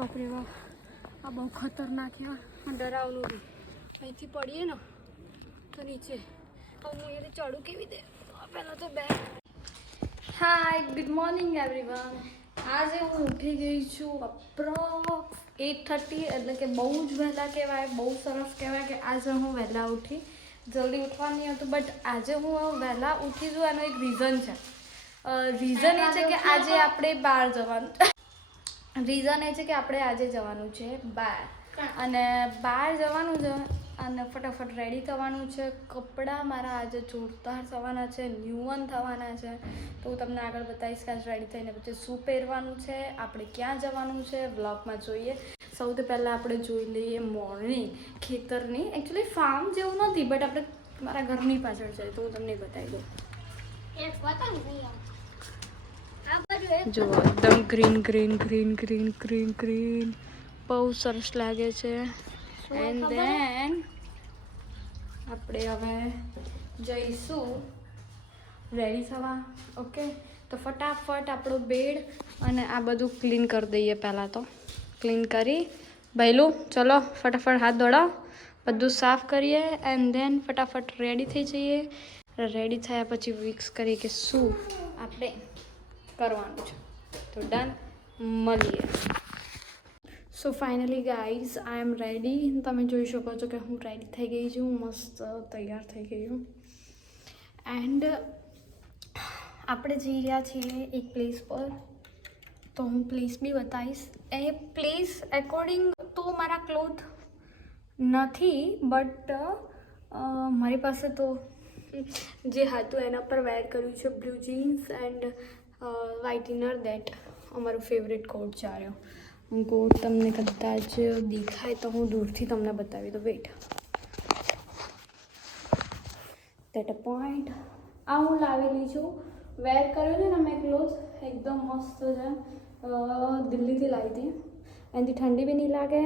બાપરે બાપ, આ બહુ ખતરનાક યાર, ડરાવનું બી. અહીંથી પડીએ ને તો નીચે હું અહીંયાથી ચડું કેવી દે પહેલાં તો બે. હાય, ગુડ મોર્નિંગ એવરીવન. આજે હું ઉઠી ગઈ છું અપ્રોક્સ 8:30, એટલે કે બહુ જ વહેલા કહેવાય, બહુ સરસ કહેવાય કે આજે હું વહેલા ઉઠી. જલ્દી ઉઠવાની હતું, બટ આજે હું વહેલા ઉઠી છું એનું એક રીઝન છે. રીઝન એ છે કે આજે આપણે બહાર જવાનું છે બહાર, અને બહાર જવાનું છે અને ફટાફટ રેડી થવાનું છે. કપડાં મારા આજે જોરદાર થવાના છે, ન્યૂ થવાના છે, તો હું તમને આગળ બતાવીશ કે આજે રેડી થઈને પછી શું પહેરવાનું છે, આપણે ક્યાં જવાનું છે, વ્લોગમાં જોઈએ. સૌથી પહેલાં આપણે જોઈ લઈએ મોર્નિંગ ખેતરની. એકચ્યુઅલી ફાર્મ જેવું નથી, બટ આપણે મારા ઘરની પાછળ છે, તો હું તમને બતાવી દઉં. જો એકદમ green green green green green green, બહુ સરસ લાગે છે. એન્ડ દેન આપણે હવે જઈશું રેડી થવા. ઓકે, તો ફટાફટ આપણો બેડ અને આ બધું ક્લીન કરી દઈએ. પહેલાં તો ક્લીન કરી ભૈલું, ચલો ફટાફટ હાથ ધોડાવ, બધું સાફ કરીએ. એન્ડ દેન ફટાફટ રેડી થઈ જઈએ. રેડી થયા પછી વિક્સ કરીએ કે શું આપણે કરવાનું છે. તો ડન, મળીએ. સો ફાઇનલી ગાઈઝ, આઈ એમ રેડી. તમે જોઈ શકો છો કે હું રેડી થઈ ગઈ છું, મસ્ત તૈયાર થઈ ગઈ છું. એન્ડ આપણે જઈ રહ્યા છીએ એક પ્લેસ પર, તો હું પ્લેસ બી બતાવીશ. એ પ્લેસ એકોર્ડિંગ તો મારા ક્લોથ નથી, બટ મારી પાસે તો જે હતું એના પર વેર કર્યું છે blue jeans and white inner. That અમારું ફેવરેટ કોટ છે. આવ્યો કોટ તમને કદાચ દેખાય તો હું દૂરથી તમને બતાવી દઉં. Wait, that a point. આ હું લાવેલી છું, વેર કર્યો છે ને મેં ક્લોથ, એકદમ મસ્ત છે. દિલ્હીથી લાવી હતી, એનાથી ઠંડી બી નહીં લાગે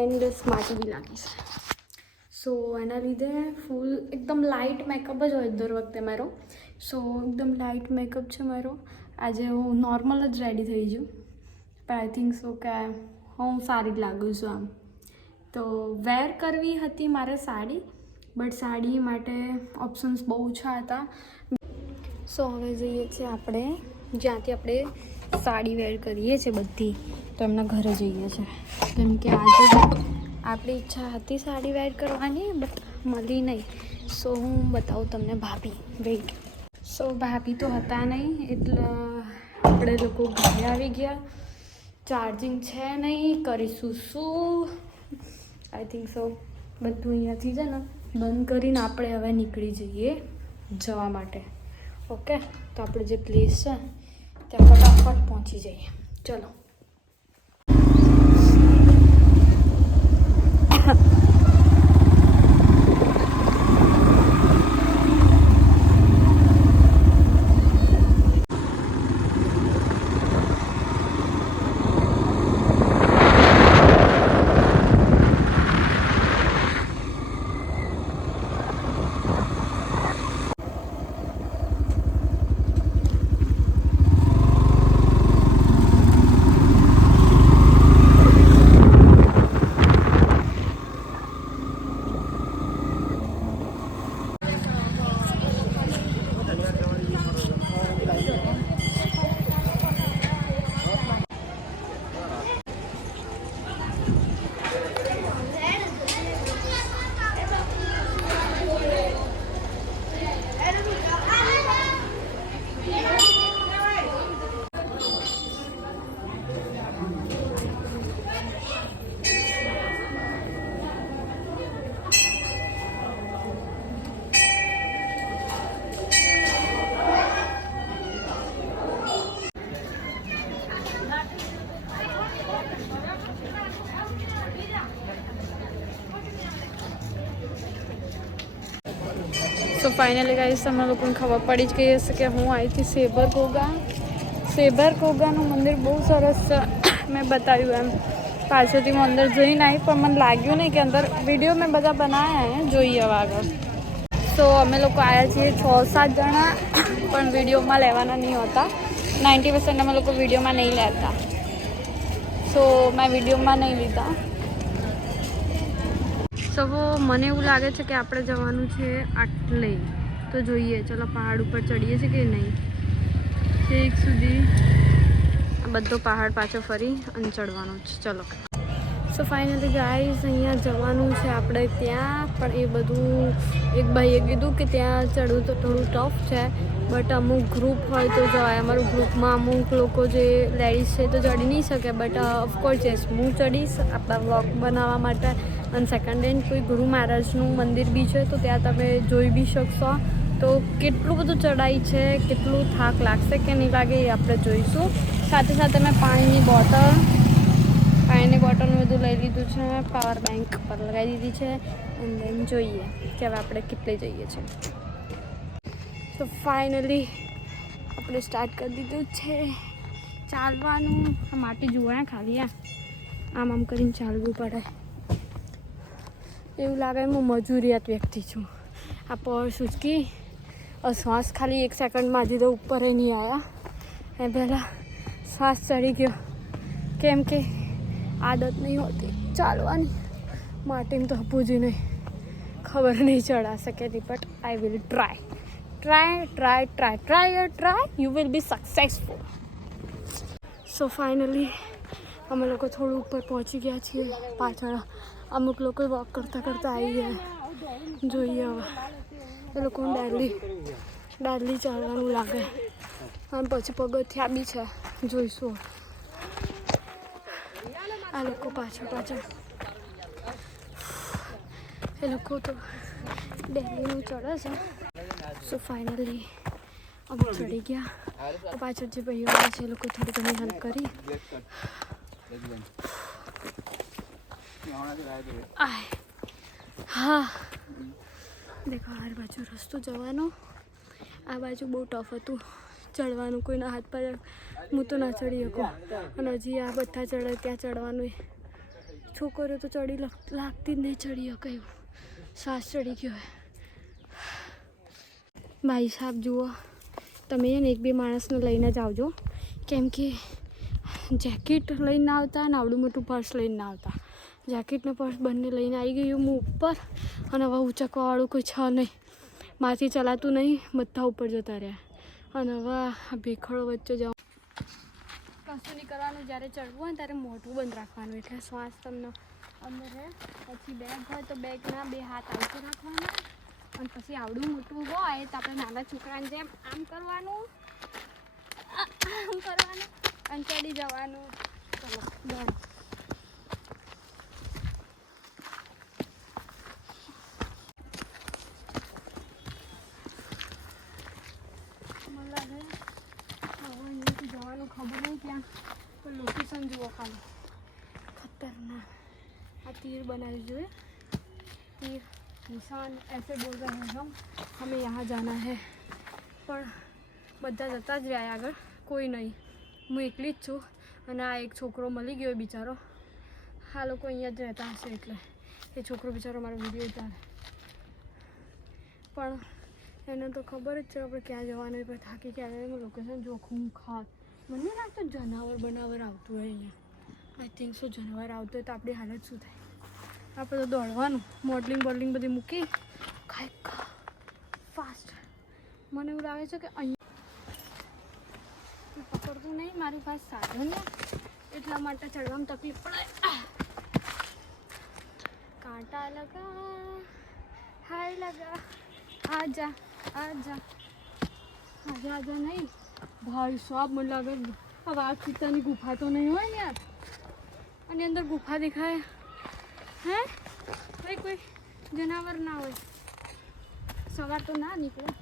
એન્ડ સ્માર્ટ બી લાગી છે. સો એના લીધે ફૂલ એકદમ લાઇટ મેકઅપ જ હોય દર વખતે મારો. સો એકદમ લાઇટ મેકઅપ છે મારો. આજે હું નોર્મલ જ રેડી થઈ છું, પણ આઈ થિંક સો કે હું સારી જ લાગું છું આમ. તો વેર કરવી હતી મારે સાડી, બટ સાડી માટે ઓપ્શન્સ બહુ ઓછા હતા. સો હવે જઈએ છીએ આપણે જ્યાંથી આપણે સાડી વેર કરીએ છીએ બધી, તો એમના ઘરે જઈએ છીએ. કેમ કે આજે આપણી ઈચ્છા હતી સાડી વેર કરવાની, બટ મળી નહીં. સો હું બતાવું તમને ભાભી. વેઇટ, સો ભાભી તો હતા નહીં, એટલે આપણે લોકો ઘરે આવી ગયા. ચાર્જિંગ છે નહીં, કરીશું શું? આઈ થિંક સો બધું અહીંયાથી છે ને બંધ કરીને આપણે હવે નીકળી જઈએ જવા માટે. ઓકે, તો આપણે જે પ્લેસ છે ત્યાં ફટાફટ પહોંચી જઈએ. ચલો. સો ફાઇનલી ગાઈસ, તમને લોકોને ખબર પડી જ ગઈ હશે કે હું આવી હતી સેબર મંદિર બહુ સરસ છે. મેં બતાવ્યું એમ પાછળથી હું અંદર જઈને આવી, પણ મને લાગ્યું નહીં કે અંદર વિડીયો મેં બધા બનાવ્યા હે, જોઈએ હવે આગળ. સો અમે લોકો આવ્યા છીએ 6-7 જણા, પણ વિડીયોમાં લેવાના નહીં હોતા. 90% અમે લોકો વિડીયોમાં નહીં લેતા. સો મેં વિડીયોમાં નહીં લીધા. સો મને એવું લાગે છે કે આપણે જવાનું છે આટલે. તો જોઈએ ચલો પહાડ ઉપર ચડીએ છીએ કે નહીં. એક સુધી આ બધો પહાડ પાછો ફરી અને ચડવાનો છે. ચલો. સો ફાઇનલી ગાઈઝ અહીંયા જવાનું છે આપણે ત્યાં. પણ એ બધું એક ભાઈએ કીધું કે ત્યાં ચડવું તો થોડું ટફ છે, બટ અમુક ગ્રુપ હોય તો જવાય. અમારું ગ્રુપમાં અમુક લોકો જે લેડીઝ છે તો ચડી નહીં શકે, બટ ઓફકોર્સ યસ હું ચડીશ આપણા વ્લોગ બનાવવા માટે. અને સેકન્ડ હેન્ડ કોઈ ગુરુ મહારાજનું મંદિર બી છે તો ત્યાં તમે જોઈ બી શકશો. તો કેટલું બધું ચડાઈ છે, કેટલું થાક લાગશે કે નહીં લાગે એ આપણે જોઈશું. સાથે સાથે મેં પાણીની બોટલ બધું લઈ લીધું છે, પાવર બેંક પર લગાવી દીધી છે. અને દેન જોઈએ કે હવે આપણે કેટલે જઈએ છીએ. તો ફાઇનલી આપણે સ્ટાર્ટ કરી દીધું છે ચાલવાનું. આ માટી જુઓ ખાલી આમ કરીને ચાલવું પડે. એવું લાગે હું મજૂરિયાત વ્યક્તિ છું. આ પર્સ ઉચકી શ્વાસ ખાલી 1 સેકન્ડમાં હજી તો ઉપર નહીં આવ્યા. એ પહેલાં શ્વાસ ચડી ગયો કેમ કે આદત નહીં હોતી ચાલવાની. માટીમાં તો હપવું જ નહીં, ખબર નહીં ચડાશે કે નહીં, but I will try. You will be successful. So finally અમે લોકો થોડું ઉપર પહોંચી ગયા છીએ. પાછળ અમુક લોકો વોક કરતાં આવી ગયા. જોઈએ હવે એ લોકોને ડાયલી ચાલવાનું લાગે. અને પછી પગથિયા બી છે, જોઈશું. આ લોકો પાછળ એ લોકો તો ડેલીનું ચડે છે. સો ફાઇનલી અમે ચડી ગયા. પાછળ જે ભાઈઓ છે એ લોકો થોડી ઘણી હેલ્પ કરી. હા દેખો આ બાજુ રસ્તો જવાનો. આ બાજુ બહુ ટફ હતું ચડવાનું. કોઈના હાથ પર હું તો ના ચડી શકું. અને હજી આ બધા ચડે ત્યાં ચડવાનું. છોકરીઓ તો ચડી લાગતી જ નહીં, ચડી શકાયું. શ્વાસ ચડી ગયો. ભાઈ સાહેબ જુઓ, તમે એને 1-2 માણસને લઈને જ આવજો, કેમ કે જેકેટ લઈને આવતા અને આવડું મોટું પર્સ લઈને ના આવતા. જેકેટ ને પર્સ બંને લઈને આવી ગયું હું ઉપર. અને હવે ઉચકવાવાળું કોઈ છે નહીં, માથી ચલાતું નહીં, બધા ઉપર જતા રહ્યા. અને હવે આ ભેખડો વચ્ચે જાઓ. કશું નહીં કરવાનું, જ્યારે ચડવું હોય ને ત્યારે મોઢું બંધ રાખવાનું, એટલે શ્વાસ તમને અંદર રહે. પછી બેગ હોય તો બેગના 2 હાથ આવતો રાખવાના. અને પછી આવડું મોટું હોય તો આપણે નાના છોકરાને જેમ આમ કરવાનું અને ચડી જવાનું. ચલો ડન. મને લાગે હવે અહીંયાથી જવાનું ખબર નહીં ત્યાં, પણ લોકેશન જુઓ ખાલી ખતરનાક. આ तीर बनाई हुई है, तीर निशान ऐसे बोल रहे हैं हमें यहाँ जाना है. પણ બધા જતા જ રહ્યા આગળ, કોઈ નહીં. હું એકલી જ છું. અને આ એક છોકરો મળી ગયો બિચારો. આ લોકો અહીંયા જ રહેતા હશે એટલે એ છોકરો બિચારો મારો વિડીયો ઉતારે. પણ એને તો ખબર જ છે આપણે ક્યાં જવાનું. પણ થાકી ક્યાં લોકેશન જોખમ ખાત. મને નહીં લાગતું બનાવર આવતું હોય અહીંયા. આઈ થિંક સો જનાવર આવતું હોય તો આપણી હાલત શું થાય. આપણે તો દોડવાનું, મોડલિંગ બધી મૂકી કાંઈક ફાસ્ટ. મને એવું લાગે છે કે અહીંયા પકડતું નહીં, મારી પાસે સાધન ને એટલા માટે ચડવામાં તકલીફ પડે. કાંટા લગા હાય લગા આજા નહીં ભાઈ સાહેબ. મને લાગે આ વાઘ ચિત્તાની ગુફા તો નહીં હોય ને યાર. આની અંદર ગુફા દેખાય હે ભાઈ? કોઈ જનાવર ના હોય, સવાર તો ના નીકળે.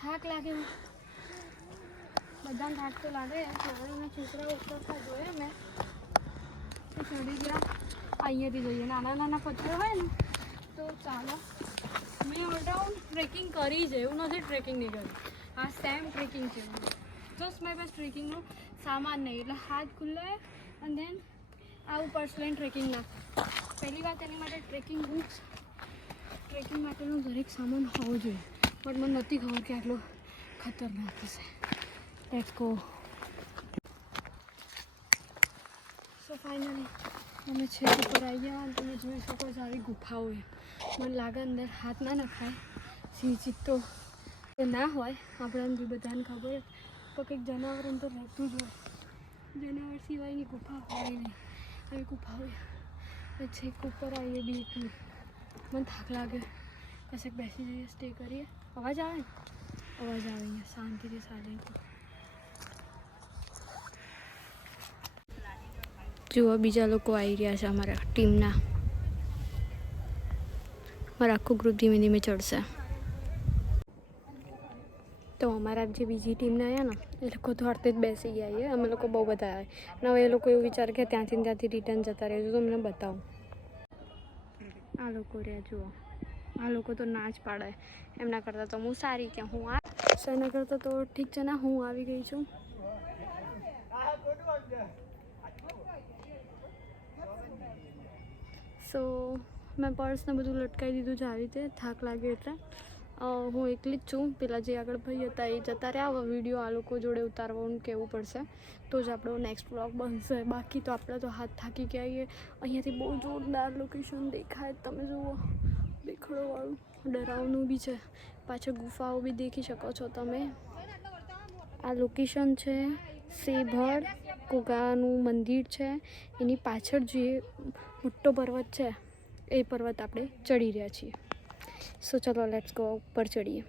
થાક લાગે, બધાને થાક તો લાગે. નાના છોકરા ઉતરતા જોયે મેં, એ ચડી ગયા. અહીંયાથી જોઈએ નાના પથ્થર હોય ને તો ચાલો. મેં ઓલરાઉન્ડ ટ્રેકિંગ કરી છે, એવું નથી ટ્રેકિંગ નહીં કરી. આ સેમ ટ્રેકિંગ છે. જસ્ટ મારી પાસે ટ્રેકિંગનો સામાન નહીં, એટલે હાથ ખુલ્લે અને દેન આવું પર્સ લઈને ટ્રેકિંગ ના. પહેલી વાત એની માટે ટ્રેકિંગ માટેનો દરેક સામાન હોવો જોઈએ. બટ મને નથી ખબર કે આટલો ખતરનાક છે. Let's go. સો ફાઇનલી અમે છેક ઉપર આવી ગયા અને તમે જોઈ શકો છો આવી ગુફાઓ. મને લાગે અંદર હાથ ના નખાય. સિંહ ચિત્તો ના હોય આપણને બી બધાને ખબર પણ કંઈક જનાવર અંદર રહેતું જ હોય. જનાવર સિવાયની ગુફા હોય નહીં. આવી ગુફા હોય છેક ઉપર આવીએ બી એટલું મને થાક લાગે. કશેક બેસી જઈએ, સ્ટે કરીએ. અવાજ આવે ને? અવાજ આવે અહીંયા શાંતિથી સારી. જુઓ બીજા લોકો આવી રહ્યા છે અમારા ટીમના. મારા આખું ગ્રુપ ધીમે ધીમે ચડશે. તો અમારા જે બીજી ટીમના આવ્યા ને એ લોકો તો હારતે જ બેસી ગયા. અમે લોકો બહુ બધા આવ્યા અને હવે એ લોકો એવું વિચાર કે ત્યાંથી રિટર્ન જતા રહેજો. તો તમને બતાવું આ લોકો રહ્યા. જુઓ આ લોકો તો ના જ પાડે. એમના કરતાં તો હું સારી કે હું આ એના કરતાં તો ઠીક છે ને હું આવી ગઈ છું. સો મેં પર્સને બધું લટકાવી દીધું છે આવી રીતે. થાક લાગે એટલે હું એકલી જ છું. પેલા જે આગળ ભાઈ હતા એ જતા રહ્યા. વિડીયો આ લોકો જોડે ઉતારવાનું કહેવું પડશે તો જ આપણો નેક્સ્ટ વ્લોગ બનશે. બાકી તો આપણે તો હાથ થાકી ગયા આવીએ. અહીંયાથી બહુ જોરદાર લોકેશન દેખાય. તમે જુઓ દેખાડોવાળું ડરાવનું બી છે. પાછળ ગુફાઓ બી દેખી શકો છો તમે. આ લોકેશન છે સેભડ કોગાનું મંદિર છે. એની પાછળ જે મોટો પર્વત છે એ પર્વત આપણે ચડી રહ્યા છીએ. સો ચલો લેટ્સ ગો ઉપર ચડીએ.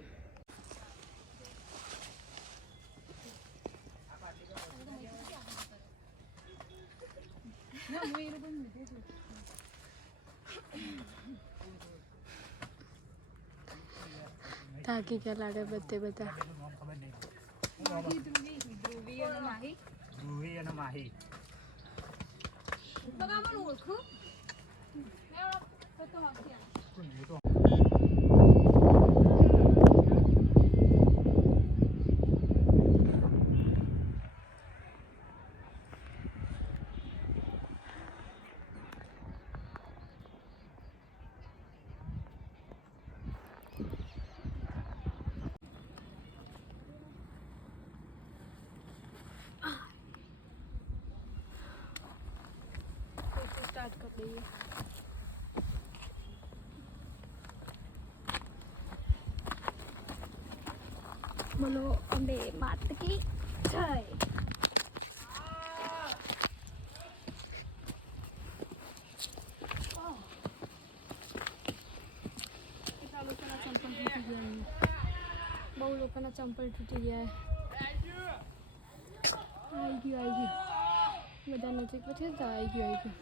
થાકી ગયા લાગે બધે બધા. स्टार्ट कर दीजिए. बोलो अम्बे मात की जय. બહુ લોકોના ચંપલ તૂટી ગયા. આવી ગયું બધા નજીક પછી તો આવી ગયું.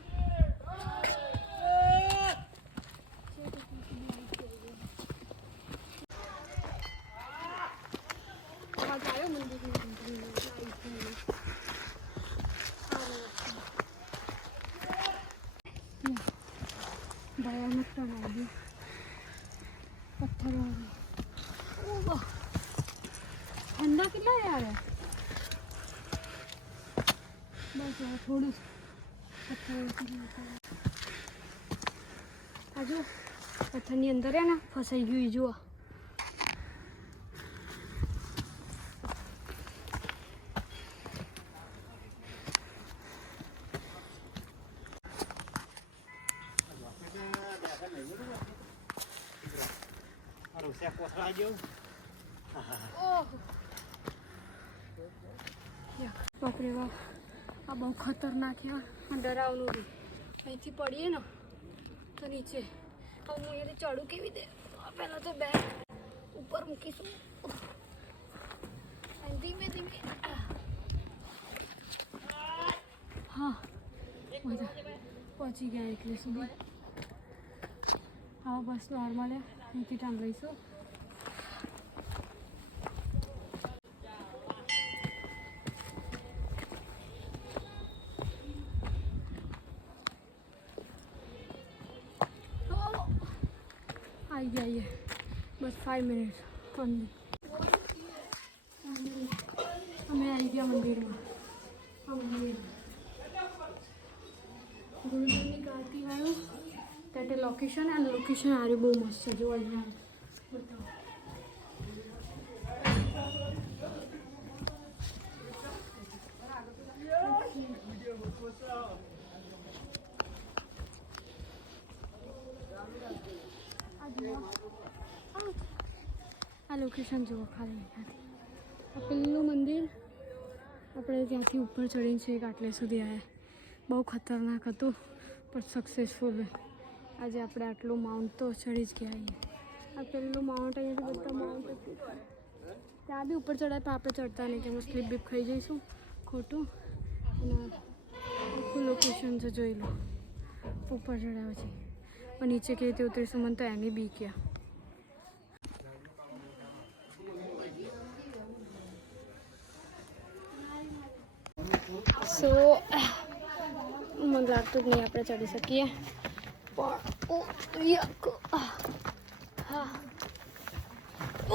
ભયાનક લાગ્યું. પથ્થરો ઠંડા કેટલા યાર. બસ થોડું આજુ પથ્થરની અંદર ને ફસાઈ ગયું. જુઓ બાપરે બાપ આ બહુ ખતરનાક છે. ડરાવનું બી. અહીંથી પડીએ ને તો નીચે હવે હું અહીંયાથી ચડું કેવી રીતે? પહેલાં તો બેગ ઉપર મૂકીશું. ધીમે ધીમે. હા બધા પહોંચી ગયા એટલે સુધી. હા બસ નોર્મલ અહીંથી ટાંગ લઈશું. आइए बस 5 मिनट हमें आई गया मंदिर में. ગુરુદેવની આરતી વાળું ત્યાં લોકેશન અને લોકેશન આરે બહુ મસ્ત છે. જો અહીંયા બતાવો આ લોકેશન જુઓ ખાલી અહીંયાથી. આ પેલું મંદિર આપણે ત્યાંથી ઉપર ચડીને છે આટલે સુધી આવ્યા. બહુ ખતરનાક હતું પણ સક્સેસફુલ. આજે આપણે આટલું માઉન્ટ તો ચડી જ ગયા છીએ. આ પેલું માઉન્ટ અહીંયાથી બધા માઉન્ટ હતું. ત્યાં બી ઉપર ચડાય પણ આપણે ચડતા નહીં કે સ્લીપ બીપ ખાઈ જઈશું ખોટું. અને આખું લોકેશન છે જોઈ લો. ઉપર ચડ્યા પછી પણ નીચે કેવી રીતે ઉતરીશું મને તો એની બી ક્યાં. સો મને લાગતું જ નહીં આપણે ચડી શકીએ પણ હા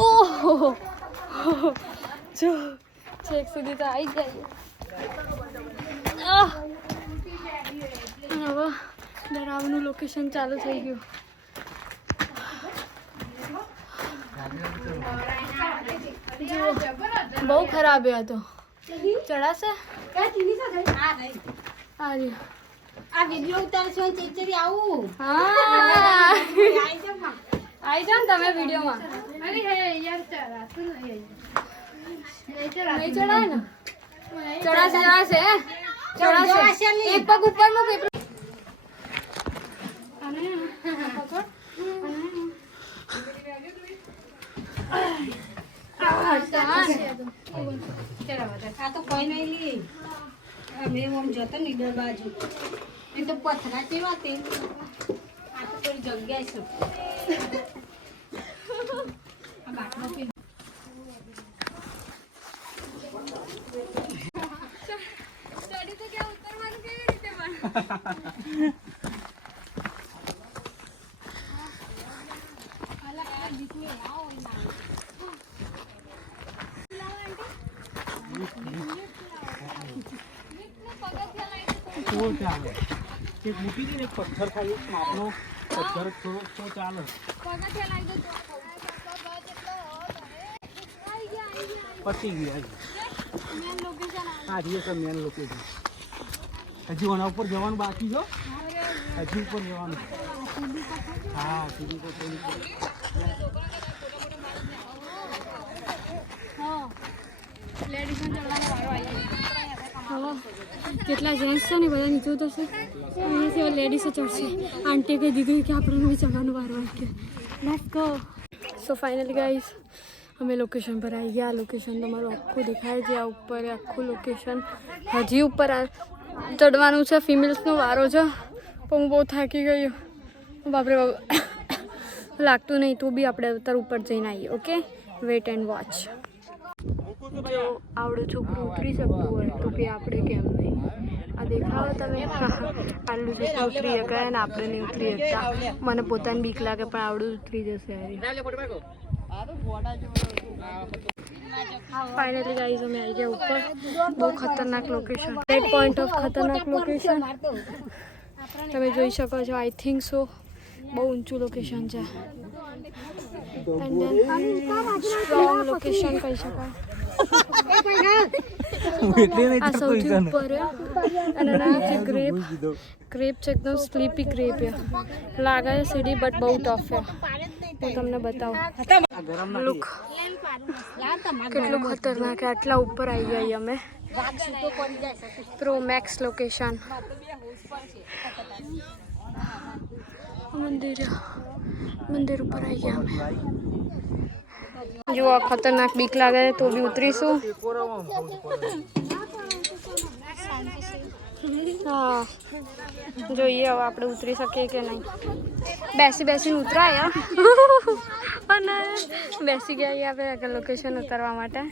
ઓહો જો છેક સુધી તો આવી જાય. હવે ડરાવનું લોકેશન ચાલુ થઈ ગયું. જુઓ બહુ ખરાબ હતો. ચડાશે આ વિડિયો ઉતારશો ચીચરી આવું. હા આવી જાઓ ને તમે વિડીયોમાં. નહીં ચડાય ને ચડાશે એક પગ ઉપર મૂક. આ તો કોઈ નહીં લી અમે આમ જતો ને ઈડર બાજુ એ તો પથરા જેવા તે આ તો થોડી જગ્યા છે. આ બાટલો પી ચડી તો ક્યાં ઉતરવાનું કેવી રીતે પણ મૂકી દે ને પથ્થર ખાલી માપનો પથ્થર થોડો તો ચાલે. પતી ગયા હા રીએ સર મેન લોકેશન. હજી આના ઉપર જવાનું બાકી છો. હજી ઉપર જવાનું. હા સીધી પર જેટલા જેન્ટ્સ છે ને બધા નીચે ઉતરશે. અહીંયાથી લેડીઝો ચડશે. આંટીએ કહી દીધું કે આપણે બી ચડવાનું વાર કે let's go. So finally guys અમે લોકેશન પર આવી ગયા. લોકેશન તમારું આખું દેખાય છે. આ ઉપર આખું લોકેશન હજી ઉપર ચડવાનું છે. ફિમેલ્સનો વારો છે પણ હું બહુ થાકી ગયો. બાપરે બાપ લાગતું નહીં તો બી આપણે અત્યારે ઉપર જઈને આવીએ. Okay wait and watch. જો આવડું છોકરું ઉતરી શકતું હોય તો બી આપણે કેમ નહીં. આ દેખાવો તમે આટલું છોકરું ઉતરી શકાય ને આપણે નહીં ઉતરી શકતા. મને પોતાને બીક લાગે પણ આવડું ઉતરી જશે. ફાઇનલી ગાઈઝ અમે આવી ગયા ઉપર. બહુ ખતરનાક લોકેશન. રેડ પોઈન્ટ ઓફ ખતરનાક લોકેશન તમે જોઈ શકો છો. આઈ થિંક સો બહુ ઊંચું લોકેશન છે. એન્ડ દેન સ્ટ્રોંગ લોકેશન કહી શકાય. આ સૌથી ઉપર અને નીચે ગ્રેપ છે. એકદમ સ્લીપી ગ્રેપ લાગે છે સીડી બટ બહુ ટફ છે. હું તમને બતાવું લુક કેટલું ખતરનાક. આટલા ઉપર આવી ગયા અમે. Pro max location. મંદિર ઉપર આવી ગયા અમે. જો આ ખતરનાક બીક લાગે તો બી ઉતરીશું. હા જોઈએ હવે આપણે ઉતરી શકીએ કે નહીં. બેસીને ઉતરાય અને બેસી ગયા આપણે આગળ લોકેશન ઉતારવા માટે.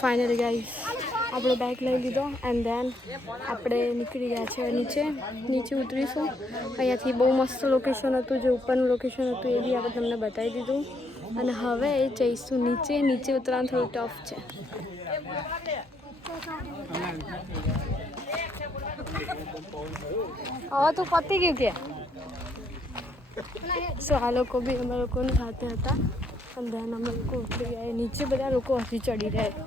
ફાઇનલી ગાઈસ આપણો બેગ લઈ લીધો એન્ડ ધેન આપણે નીકળી ગયા છે નીચે ઉતરીશું. અહીંયાથી બહુ મસ્ત લોકેશન હતું, જે ઉપરનું લોકેશન હતું એ બી આપણે તમને બતાવી દીધું. અને હવે જઈશું નીચે ઉતરવાનું થોડું ટફ છે. હવે તો પતી ગયું કે સો આ લોકો બી અમે લોકોની સાથે હતા અને ધેન અમે લોકો ઉતરી ગયા. નીચે બધા લોકો હજી ચડી રહ્યા.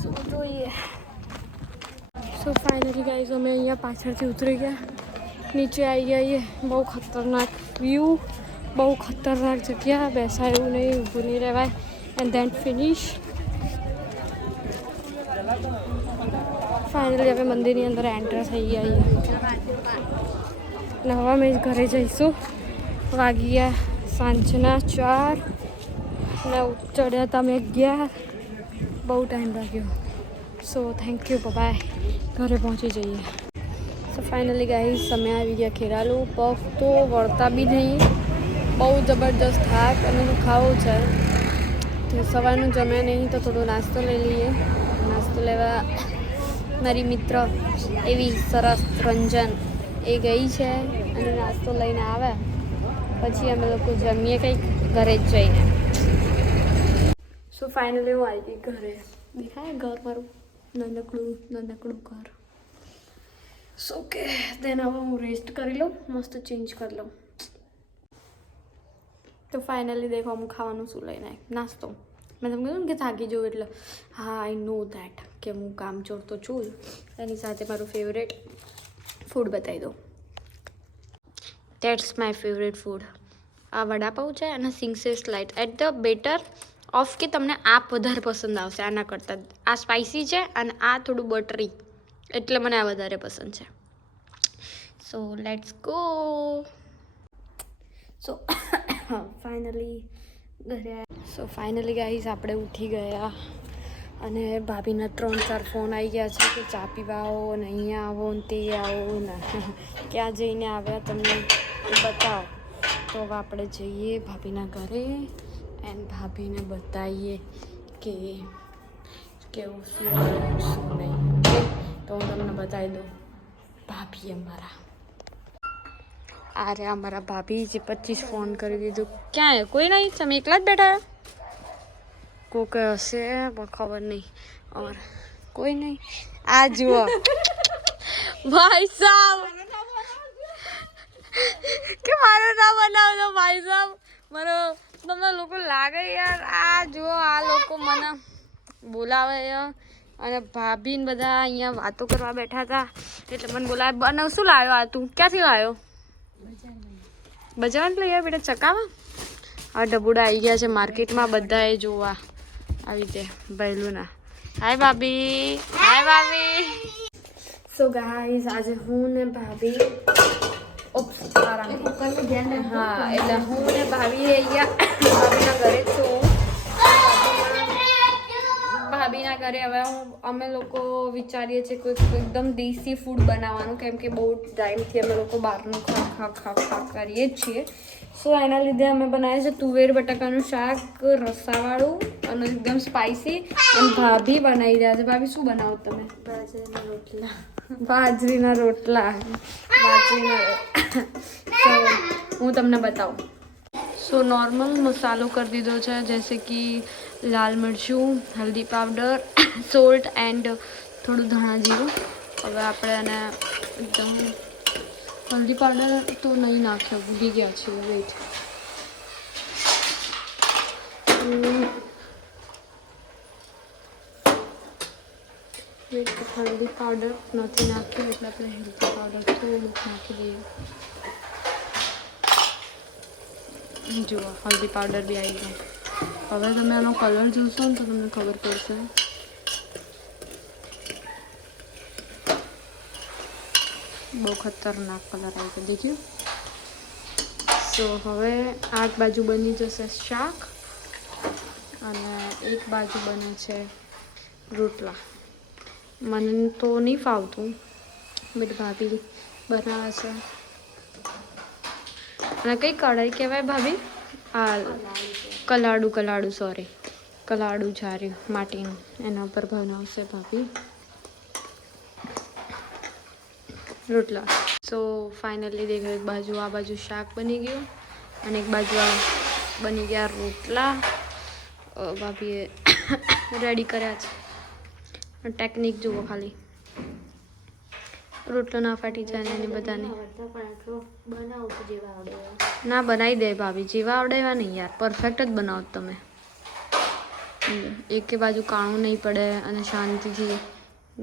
સો જોઈએ. સો ફાઇનલી ગાઈઝ અમે અહીંયા પાછળથી ઉતરી ગયા, નીચે આવી ગયા. બહુ ખતરનાક વ્યૂ, બહુ ખતરનાક જગ્યા, બેસાય એવું નહીં, ઊભું નહીં રહેવાય. And then finish. ફાઇનલી હવે મંદિરની અંદર એન્ટર થઈ ગયા અને હવે અમે ઘરે જઈશું. વાગી ગયા સાંજના 4 ને ચડ્યા હતા અમે 11. બહુ ટાઈમ લાગ્યો. So thank you, bye. ઘરે પહોંચી જઈએ. સો ફાઇનલી ગાઈસ અમે આવી ગયા ખેરાલુ. પગ તો વળતા બી નહીં, બહુ જબરજસ્ત થાક અને દુખાવો છે. તો સવારનું જમ્યા નહીં તો થોડો નાસ્તો લઈ લઈએ. નાસ્તો લેવા મારી મિત્ર એવી સરસ રંજન એ ગઈ છે અને નાસ્તો લઈને આવે પછી અમે લોકો જમીએ કંઈક ઘરે જ જઈને. સો ફાઇનલી હું આવી ગઈ ઘરે. દેખાય ઘર મારું નાનકડું ઘર. સો કે તેને હવે હું રેસ્ટ કરી લઉં, મસ્ત ચેન્જ કરી લઉં. તો ફાઇનલી દેખો હું ખાવાનું શું લઈને આવી. નાસ્તો મેં તમને કીધું કે થાકી જવું એટલે હા આઈ નો દેટ કે હું કામચોર તો છું જ. એની સાથે મારું ફેવરેટ ફૂડ બતાવી દઉં. That's my favourite food. આ વડાપાઉં છે અને સિંગસે slight at the better of કે તમને આ વધારે પસંદ આવશે આના કરતાં. આ સ્પાઇસી છે અને આ થોડું બટરી, એટલે મને આ વધારે પસંદ છે. So let's go. So finally ઘરે. સો ફાઇનલી ગાઈસ આપણે ઉઠી ગયા અને ભાભીના 3-4 ફોન આવી ગયા છે કે ચા પીવા આવો ને અહીંયા આવો ને તે આવો ને ક્યાં જઈને આવ્યા તમને બતાવો. તો હવે આપણે જઈએ ભાભીના ઘરે એન્ડ ભાભીને બતાવીએ કે કેવું શું નહીં. તો હું તમને બતાવી દઉં. ભાભી અમારા અરે અમારા ભાભી જે 25 ફોન કરી દીધું. ક્યાં હે? કોઈ નહીં, તમે એકલા જ બેઠા? કોક હશે પણ ખબર નહીં. और કોઈ નહીં. આ જુઓ ભાઈ સાહેબ કે મારું ના બનાવજો ભાઈ સાહેબ. મારો તમને લોકો લાગે યાર. આ જુઓ આ લોકો મને બોલાવે અને ભાભી ને બધા અહીંયા વાતો કરવા બેઠા હતા એટલે મને બોલાવે. બનાવ શું લાવ્યો આ તું? ક્યાંથી લાવ્યો? બજારમાં લઈ આવ્યા બેટા ચકાવા. આ ડબુડા આવી ગયા છે માર્કેટમાં બધા એ જોવા આવી રીતે બહેલુના. હાય ભાભી. હાય ભાભી. સો ગાઈઝ આજે હું ને ભાભી હા એટલે હું ને ભાભી અહીંયા ભાભીના ઘરે જ છું. ભાભીના ઘરે હવે અમે લોકો વિચારીએ છીએ કોઈ એકદમ દેશી ફૂડ બનાવવાનું, કેમ કે બહુ ટાઈમથી અમે લોકો બહારનું ખા કરીએ જ છીએ. સો એના લીધે અમે બનાવીએ છીએ તુવેર બટાકાનું શાક રસાવાળું અને એકદમ સ્પાઇસી. અને ભાભી બનાવી રહ્યા છે. ભાભી શું બનાવો તમે? બાજરીના રોટલા. તો હું તમને બતાવું. સો નોર્મલ મસાલો કરી દીધો છે, જैसे कि लाल मिर्चूँ, हल्दी पाउडर, सोल्ट एंड થોડું ધાણા જીરું. હવે આપણે આને એકદમ હલ્દી પાવડર તો નહીં નાખ્યો, ભૂલી ગયા છીએ. વેઇટ હલ્દી પાવડર નથી નાખ્યું એટલે આપણે હલ્દી પાવડર થોડુંક નાખી દઈએ. જુઓ હલ્દી પાવડર બી આવી ગયો. હવે તમે આનો કલર જોશો ને તો તમને ખબર પડશે. બહુ ખતરનાક કલર આવી ગયો દેખ્યું. સો હવે આ બાજુ બની જશે શાક અને એક બાજુ બને છે રોટલા. મને તો નહીં ફાવતું બટ ભાભી બનાવે છે. અને કઈ કઢાઈ કહેવાય ભાભી? આ કલાડું સોરી કલાડું જાર્યું માટીનું એના પર બનાવશે ભાભી રોટલા. સો ફાઇનલી દેખો એક બાજુ આ બાજુ શાક બની ગયું અને એક બાજુ આ બની ગયા રોટલા. ભાભીએ રેડી કર્યા છે. ટેકનિક જુઓ ખાલી, રોટલો ના ફાટી જાય ને એની બધાને ના બનાવી દે ભાભી, જેવા આવડે એવા નહીં યાર, પરફેક્ટ જ બનાવો તમે. એક બાજુ કાણું નહીં પડે અને શાંતિથી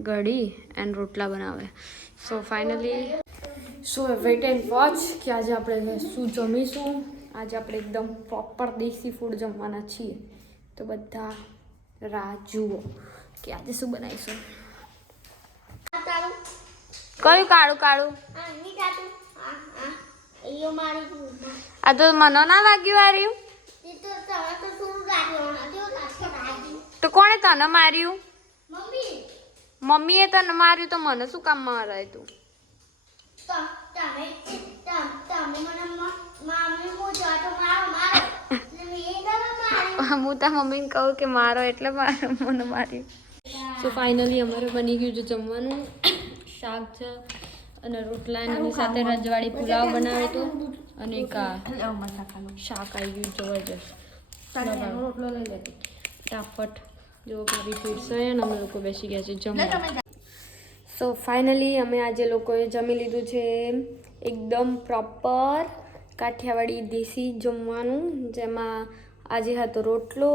ગળી એન્ડ રોટલા બનાવે. So finally weight and watch કે આજે આપણે શું જમીશું. આજે આપણે એકદમ પ્રોપર દેશી ફૂડ જમવાના છીએ, તો બધા રાહ જુઓ કે આજે શું બનાવીશું. કયું કાળું આ તો મને ના વાગ્યું આ રહ્યું. તો કોણે તને માર્યું? મમ્મીએ તને માર્યું તો મને શું કામ મારાય તું? હું તાર મમ્મીને કહું કે મારો એટલે મને માર્યું. સો ફાઇનલી અમારે બની ગયું છે જમવાનું. શાક છે અને રોટલા એની સાથે રજવાડી પુલાવ બનાવ્યો હતો અને એક શાક આવી ગયું જબરજસ્ત. રોટલો લઈ લેતી ફટાફટ જો ભાભી પીરસે અને અમે લોકો બેસી ગયા છે જમવા. સો ફાઇનલી અમે આજે લોકોએ જમી લીધું છે એકદમ પ્રોપર કાઠિયાવાડી દેશી જમવાનું, જેમાં આજે હતો રોટલો,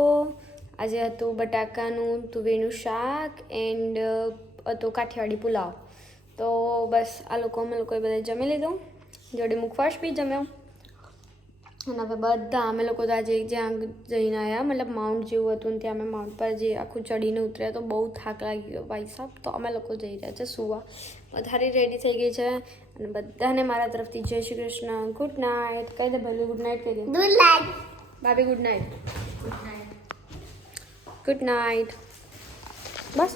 આજે હતું બટાકાનું તુવેરનું શાક એન્ડ હતો કાઠિયાવાડી પુલાવ. તો બસ આ લોકો અમે લોકોએ બધા જમી લીધું, જોડે મુખવાસ બી જમ્યો. અને હવે બધા અમે લોકો તો આજે જ્યાં જઈને આવ્યા, મતલબ માઉન્ટ જેવું હતું ને ત્યાં અમે માઉન્ટ પર જે આખું ચડીને ઉતર્યા તો બહુ થાક લાગી ગયો ભાઈ સાહેબ. તો અમે લોકો જઈ રહ્યા છે સુવા. વધારે રેડી થઈ ગઈ છે અને બધાને મારા તરફથી જય શ્રી કૃષ્ણ, ગુડ નાઇટ કહી દે ભલે, ગુડ નાઇટ કહી દે. ગુડ નાઇટ ભાભી, ગુડ નાઇટ. ગુડ નાઇટ બસ.